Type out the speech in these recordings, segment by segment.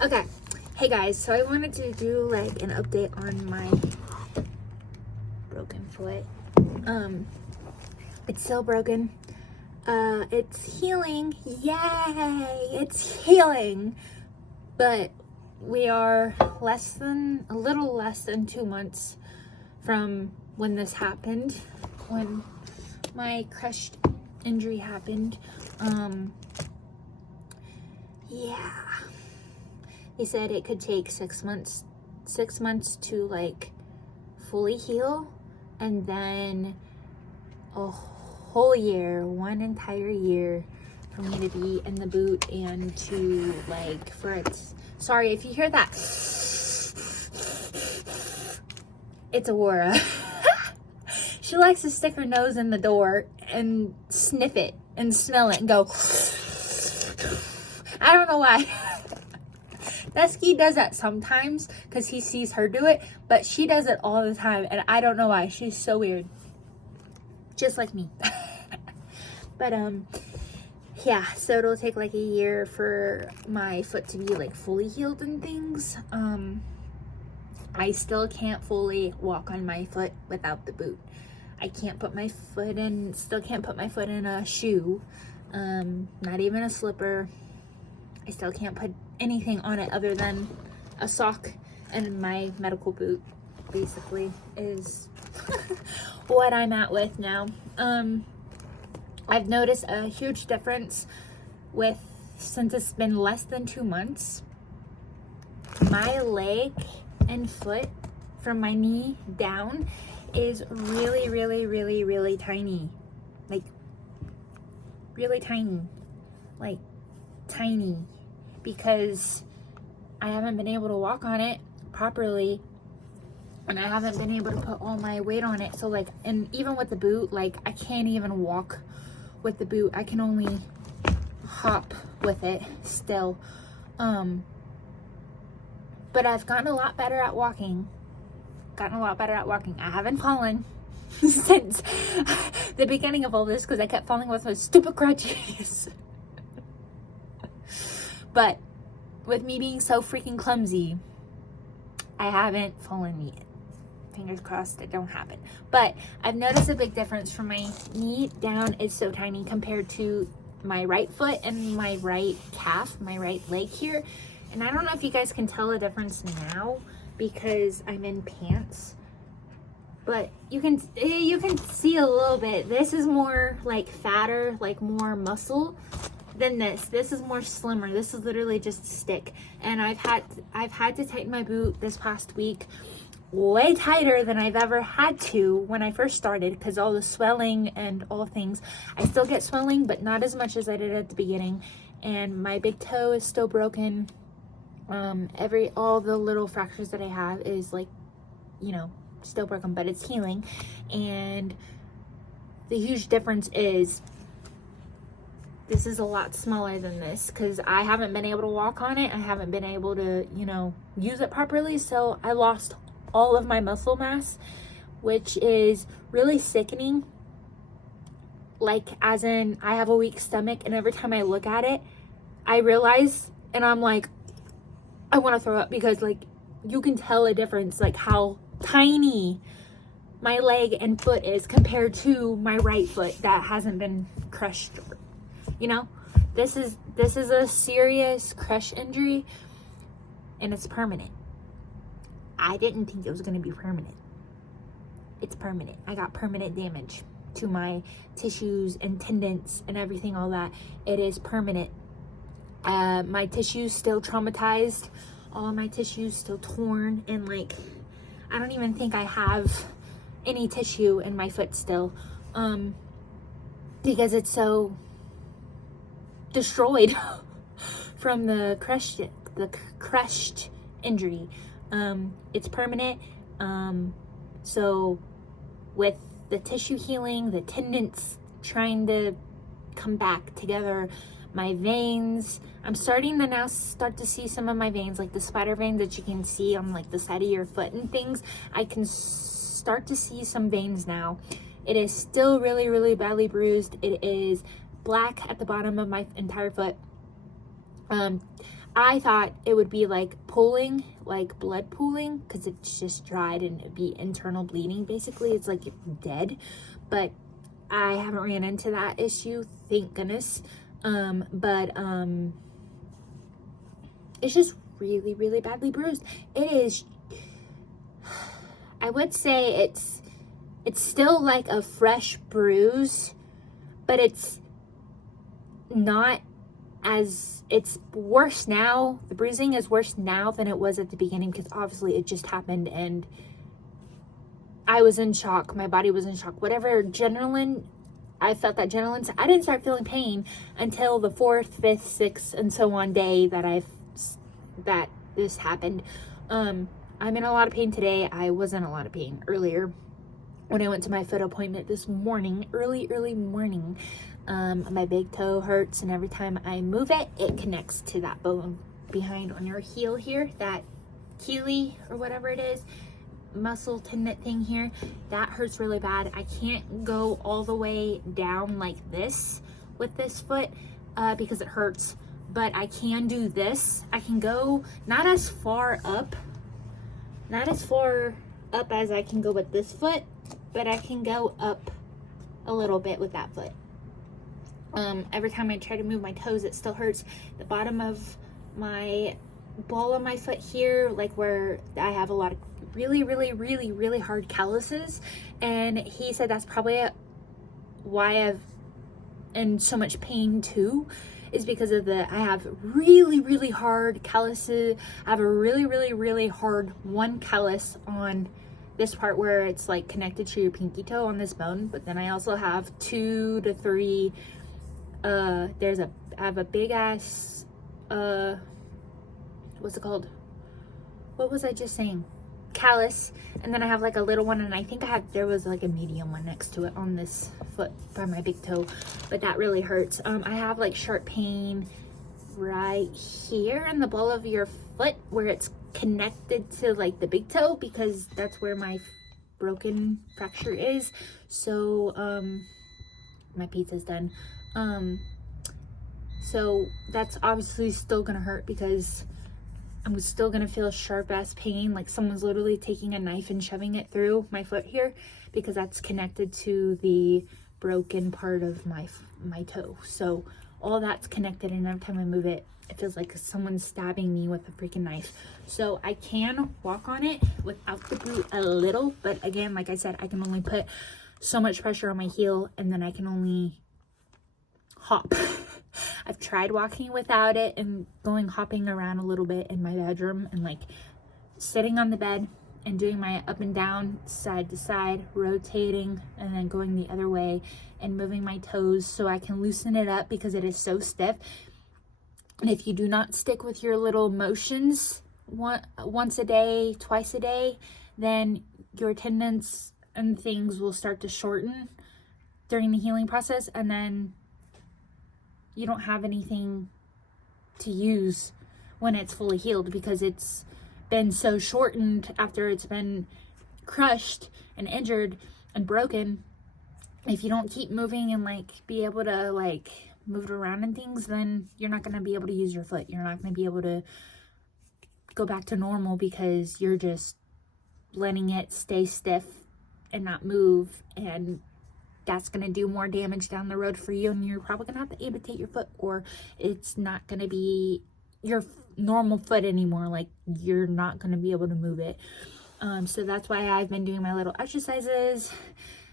Okay, hey guys, so I wanted to do like an update on my broken foot. It's still broken. It's healing. Yay! It's healing. But we are a little less than 2 months from when this happened, when my crushed injury happened. Yeah. They said it could take 6 months to like fully heal, and then a whole year, one entire year for me to be in the boot and to like for it. Sorry if you hear that. It's Aurora. She likes to stick her nose in the door and sniff it and smell it and go. I don't know why. Dusky does that sometimes because he sees her do it, but she does it all the time, and I don't know why. She's so weird. Just like me. But, yeah, so it'll take like a year for my foot to be like fully healed and things. I still can't fully walk on my foot without the boot. I can't put my foot in, still can't put my foot in a shoe, not even a slipper. I still can't put anything on it other than a sock, and my medical boot basically is what I'm at with now. I've noticed a huge difference since it's been less than 2 months. My leg and foot from my knee down is really, really, really, really tiny. Like, really tiny. Like, tiny. Because I haven't been able to walk on it properly, and I haven't been able to put all my weight on it. So like, and even with the boot, like I can't even walk with the boot. I can only hop with it still. But I've gotten a lot better at walking. I haven't fallen since the beginning of all this because I kept falling with those stupid crutches. But with me being so freaking clumsy, I haven't fallen yet. Fingers crossed it don't happen. But I've noticed a big difference from my knee down is so tiny compared to my right foot and my right calf, my right leg here. And I don't know if you guys can tell the difference now because I'm in pants. But you can see a little bit. This is more like fatter, like more muscle than this. This is more slimmer. This is literally just a stick. And I've had to tighten my boot this past week way tighter than I've ever had to when I first started because all the swelling and all things. I still get swelling, but not as much as I did at the beginning. And my big toe is still broken. All the little fractures that I have is like, you know, still broken, but it's healing. And the huge difference is this is a lot smaller than this because I haven't been able to walk on it. I haven't been able to, you know, use it properly. So I lost all of my muscle mass, which is really sickening. Like, as in, I have a weak stomach, and every time I look at it, I realize, and I'm like, I want to throw up because, like, you can tell a difference, like how tiny my leg and foot is compared to my right foot that hasn't been crushed. You know, this is a serious crush injury, and it's permanent. I didn't think it was going to be permanent. It's permanent. I got permanent damage to my tissues and tendons and everything, all that. It is permanent. My tissues still traumatized. All of my tissues still torn, and like, I don't even think I have any tissue in my foot still, because it's so destroyed from the crushed injury. It's permanent. So with the tissue healing, the tendons trying to come back together, my veins, I'm starting to now start to see some of my veins, like the spider veins that you can see on like the side of your foot and things. I can start to see some veins now. It is still really, really badly bruised. It is black at the bottom of my entire foot. I thought it would be like pooling, like blood pooling, because it's just dried and it'd be internal bleeding. Basically, it's like dead, but I haven't ran into that issue, thank goodness. It's just really, really badly bruised. It is, I would say it's still like a fresh bruise, but it's not as, it's worse now. The bruising is worse now than it was at the beginning, because obviously it just happened and I was in shock. My body was in shock. Whatever adrenaline, I felt that adrenaline. So I didn't start feeling pain until the 4th, 5th, 6th, and so on day that this happened. I'm in a lot of pain today. I was in a lot of pain earlier when I went to my foot appointment this morning, early morning. My big toe hurts, and every time I move it, it connects to that bone behind on your heel here, that Achilles or whatever it is, muscle tendon thing here, that hurts really bad. I can't go all the way down like this with this foot because it hurts, but I can do this. I can go not as far up as I can go with this foot, but I can go up a little bit with that foot. Every time I try to move my toes, it still hurts. The bottom of my ball of my foot here, like where I have a lot of really hard calluses, and he said that's probably why I've in so much pain too, is because of I have really hard calluses. I have a really hard one callus on this part where it's like connected to your pinky toe on this bone, but then I also have 2 to 3 I have a big ass what's it called? What was I just saying? Callus, and then I have like a little one, and I think there was like a medium one next to it on this foot by my big toe, but that really hurts. I have like sharp pain right here in the ball of your foot where it's connected to like the big toe, because that's where my broken fracture is. So my pizza's done. So that's obviously still gonna hurt, because I'm still gonna feel sharp ass pain, like someone's literally taking a knife and shoving it through my foot here, because that's connected to the broken part of my toe. So all that's connected, and every time I move it, it feels like someone's stabbing me with a freaking knife. So I can walk on it without the boot a little, but again, like I said, I can only put so much pressure on my heel, and then I can only hop. I've tried walking without it and hopping around a little bit in my bedroom, and like sitting on the bed and doing my up and down, side to side, rotating, and then going the other way and moving my toes so I can loosen it up, because it is so stiff. And if you do not stick with your little motions once a day, twice a day, then your tendons and things will start to shorten during the healing process, and then you don't have anything to use when it's fully healed, because it's been so shortened after it's been crushed and injured and broken. If you don't keep moving and like be able to like move it around and things, then you're not going to be able to use your foot. You're not going to be able to go back to normal, because you're just letting it stay stiff and not move, and that's going to do more damage down the road for you, and you're probably going to have to amputate your foot, or it's not going to be your normal foot anymore. Like, you're not going to be able to move it. So that's why I've been doing my little exercises,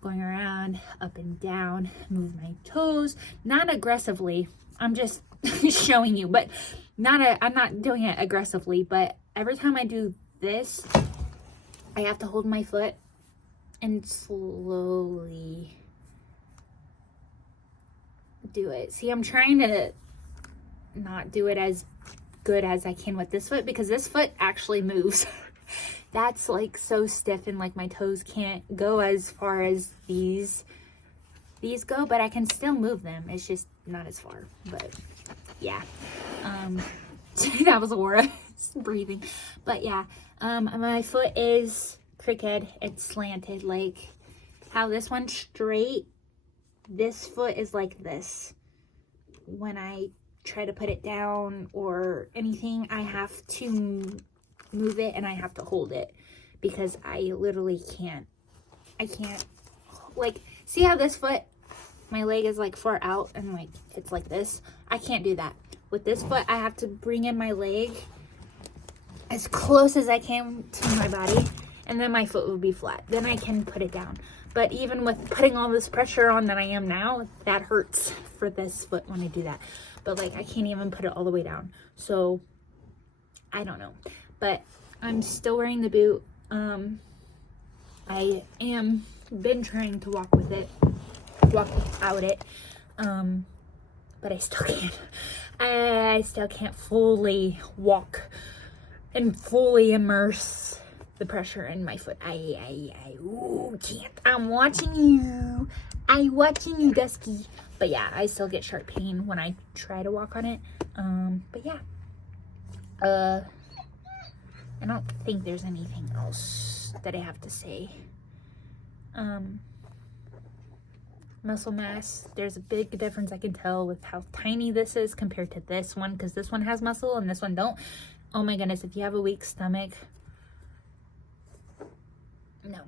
going around, up and down, move my toes, not aggressively. I'm just showing you, but I'm not doing it aggressively, but every time I do this, I have to hold my foot and slowly do it. See, I'm trying to not do it as good as I can with this foot, because this foot actually moves. That's like so stiff, and like my toes can't go as far as these go, but I can still move them. It's just not as far. But yeah, that was Aura breathing. But yeah, my foot is crooked. It's slanted, like how this one's straight. This foot is like this when I try to put it down or anything, I have to move it and I have to hold it because I literally can't. I can't, like, see how this foot, my leg is like far out and like it's like this? I can't do that. With this foot, I have to bring in my leg as close as I can to my body, and then my foot will be flat. Then I can put it down. But even with putting all this pressure on that I am now, that hurts for this foot when I do that. But like, I can't even put it all the way down. So I don't know. But I'm still wearing the boot. I am been trying to walk without it. But I still can't. I still can't fully walk and fully immerse the pressure in my foot. Ooh, can't. I'm watching you. I'm watching you, Dusky. But yeah, I still get sharp pain when I try to walk on it. But yeah. I don't think there's anything else that I have to say. Muscle mass, there's a big difference I can tell with how tiny this is compared to this one, because this one has muscle and this one don't. Oh my goodness, if you have a weak stomach, no,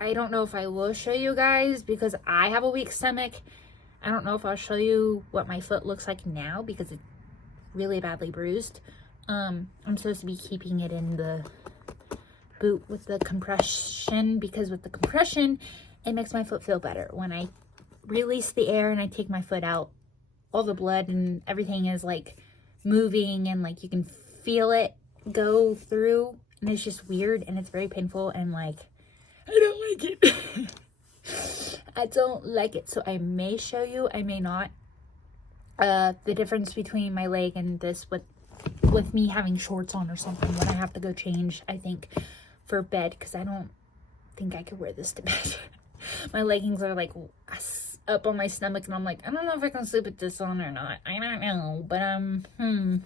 I don't know if I will show you guys because I have a weak stomach. I don't know if I'll show you what my foot looks like now because it's really badly bruised. I'm supposed to be keeping it in the boot with the compression, because with the compression it makes my foot feel better. When I release the air and I take my foot out, all the blood and everything is like moving and like you can feel it go through, and it's just weird and it's very painful, and like I don't like it. I don't like it. So I may show you, I may not, the difference between my leg and this with me having shorts on or something when I have to go change, I think, for bed, because I don't think I could wear this to bed. My leggings are like up on my stomach and I'm like, I don't know if I can sleep with this on or not. I don't know,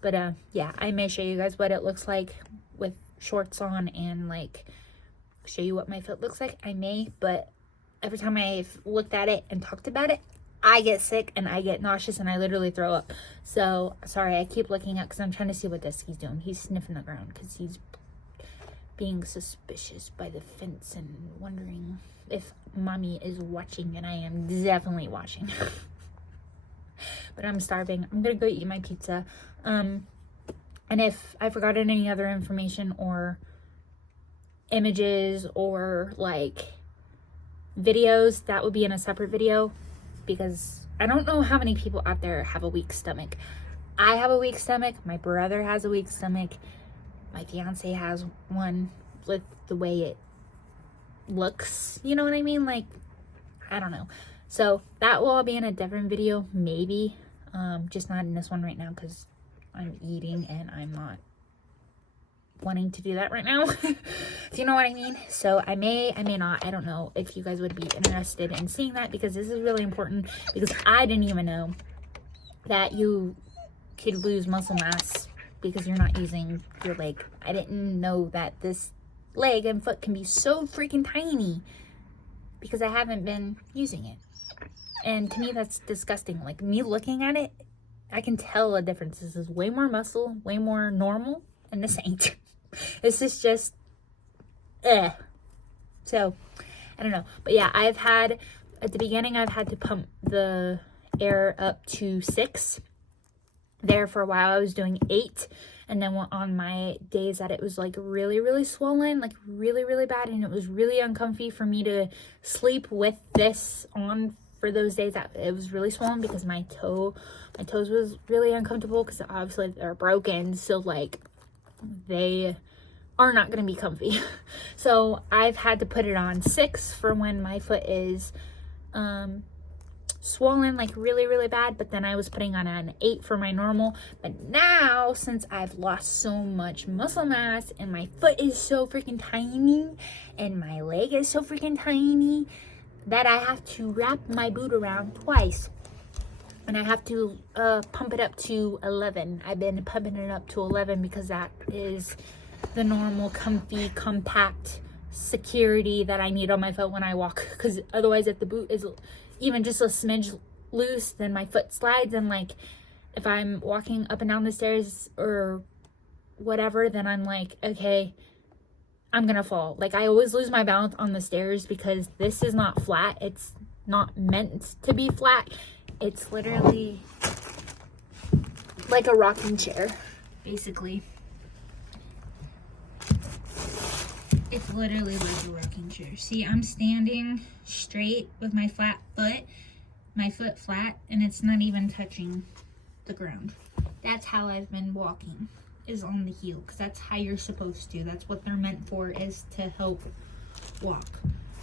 but yeah, I may show you guys what it looks like with shorts on and like show you what my foot looks like. I may, but every time I've looked at it and talked about it, I get sick and I get nauseous and I literally throw up. So sorry, I keep looking up because I'm trying to see what Dusky's doing. He's sniffing the ground because he's being suspicious by the fence and wondering if mommy is watching, and I am definitely watching. But I'm starving. I'm gonna go eat my pizza. And if I forgot any other information or images or like videos, that would be in a separate video, because I don't know how many people out there have a weak stomach. I have a weak stomach. My brother has a weak stomach. My fiance has one with the way it looks. You know what I mean? Like, I don't know. So that will all be in a different video, maybe. Just not in this one right now because I'm eating and I'm not wanting to do that right now. If you know what I mean. So I may not. I don't know if you guys would be interested in seeing that, because this is really important, because I didn't even know that you could lose muscle mass because you're not using your leg. I didn't know that this leg and foot can be so freaking tiny because I haven't been using it. And to me, that's disgusting. Like, me looking at it, I can tell a difference. This is way more muscle, way more normal, and this ain't. This is just, So, I don't know. But yeah, at the beginning, I've had to pump the air up to 6. There for a while I was doing 8, and then on my days that it was like really, really swollen, like really, really bad, and it was really uncomfy for me to sleep with this on for those days that it was really swollen, because my toes was really uncomfortable because obviously they're broken, so like they are not going to be comfy. So I've had to put it on 6 for when my foot is swollen, like really, really bad, but then I was putting on an 8 for my normal. But now, since I've lost so much muscle mass and my foot is so freaking tiny and my leg is so freaking tiny, that I have to wrap my boot around twice, and I have to pump it up to 11. I've been pumping it up to 11 because that is the normal, comfy, compact security that I need on my foot when I walk, because otherwise if the boot is even just a smidge loose, then my foot slides, and like if I'm walking up and down the stairs or whatever, then I'm like, okay, I'm gonna fall. Like I always lose my balance on the stairs because this is not flat. It's not meant to be flat. It's literally like a rocking chair, basically. It's literally like a rocking chair. See, I'm standing straight with my flat foot, my foot flat, and it's not even touching the ground. That's how I've been walking, is on the heel, because that's how you're supposed to. That's what they're meant for, is to help walk.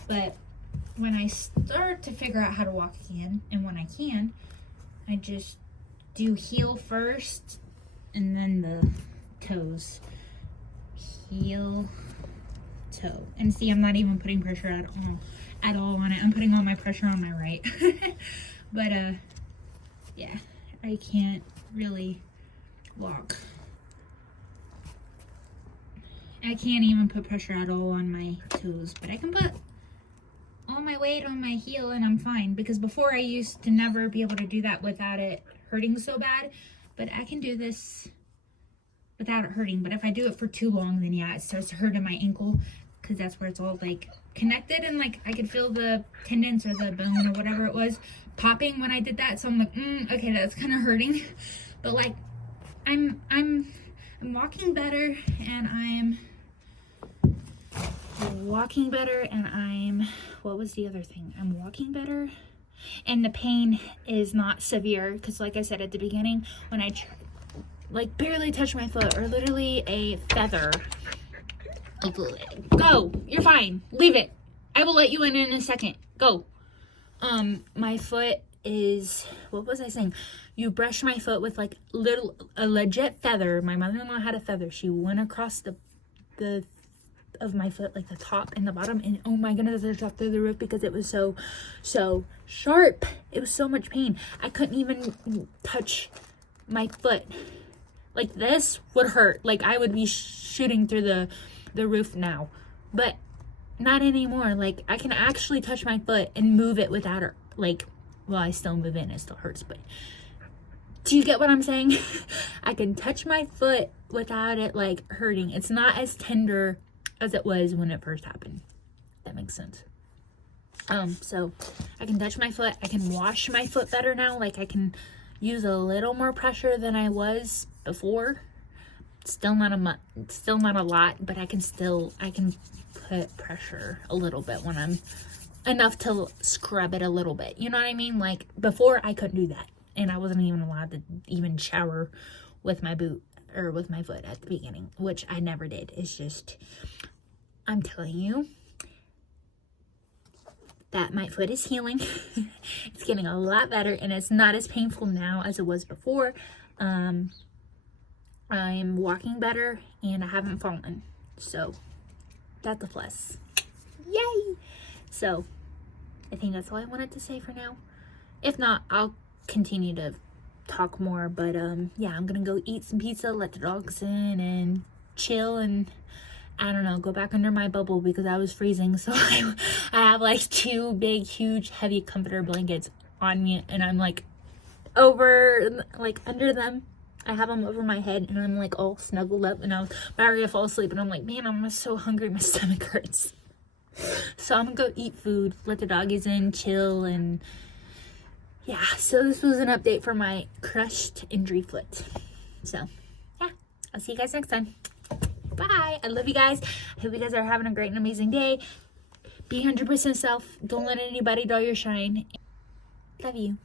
But when I start to figure out how to walk again, and when I can, I just do heel first and then the toes. Heel, toe. And see, I'm not even putting pressure at all on it. I'm putting all my pressure on my right. But yeah, I can't really walk. I can't even put pressure at all on my toes, but I can put all my weight on my heel and I'm fine, because before I used to never be able to do that without it hurting so bad, but I can do this without it hurting. But if I do it for too long, then yeah, it starts to hurt in my ankle, because that's where it's all like connected, and like I could feel the tendons or the bone or whatever it was popping when I did that. So I'm like, okay, that's kind of hurting. But like I'm walking better, and I'm walking better, and what was the other thing? I'm walking better, and the pain is not severe, because like I said at the beginning, when I like barely touch my foot, or literally a feather, go, you're fine, leave it, I will let you in a second, go. My foot is, what was I saying? You brush my foot with like a legit feather. My mother-in-law had a feather. She went across the of my foot, like the top and the bottom, and oh my goodness, I dropped through the roof because it was so sharp. It was so much pain. I couldn't even touch my foot. Like this would hurt. Like I would be shooting through the roof now, but not anymore. Like I can actually touch my foot and move it without it. Like, well, I still move in, it still hurts, but do you get what I'm saying? I can touch my foot without it like hurting. It's not as tender as it was when it first happened. That makes sense. So I can touch my foot. I can wash my foot better now. Like I can use a little more pressure than I was before. Still not a lot, but I can put pressure a little bit when I'm enough to scrub it a little bit. You know what I mean? Like before I couldn't do that, and I wasn't even allowed to even shower with my boot or with my foot at the beginning, which I never did. It's just, I'm telling you that my foot is healing. It's getting a lot better, and it's not as painful now as it was before. I'm walking better, and I haven't fallen, so that's a plus. Yay! So I think that's all I wanted to say for now. If not, I'll continue to talk more, but yeah, I'm gonna go eat some pizza, let the dogs in, and chill, and I don't know, go back under my bubble because I was freezing. So I have like 2 big, huge, heavy comforter blankets on me, and I'm like under them. I have them over my head, and I'm like all snuggled up, and I was about ready to fall asleep, and I'm like, man, I'm so hungry, my stomach hurts. So I'm gonna go eat food, let the doggies in, chill, and yeah. So this was an update for my crushed injury foot. So yeah, I'll see you guys next time. Bye. I love you guys. I hope you guys are having a great and amazing day. Be 100% self. Don't let anybody dull your shine. Love you.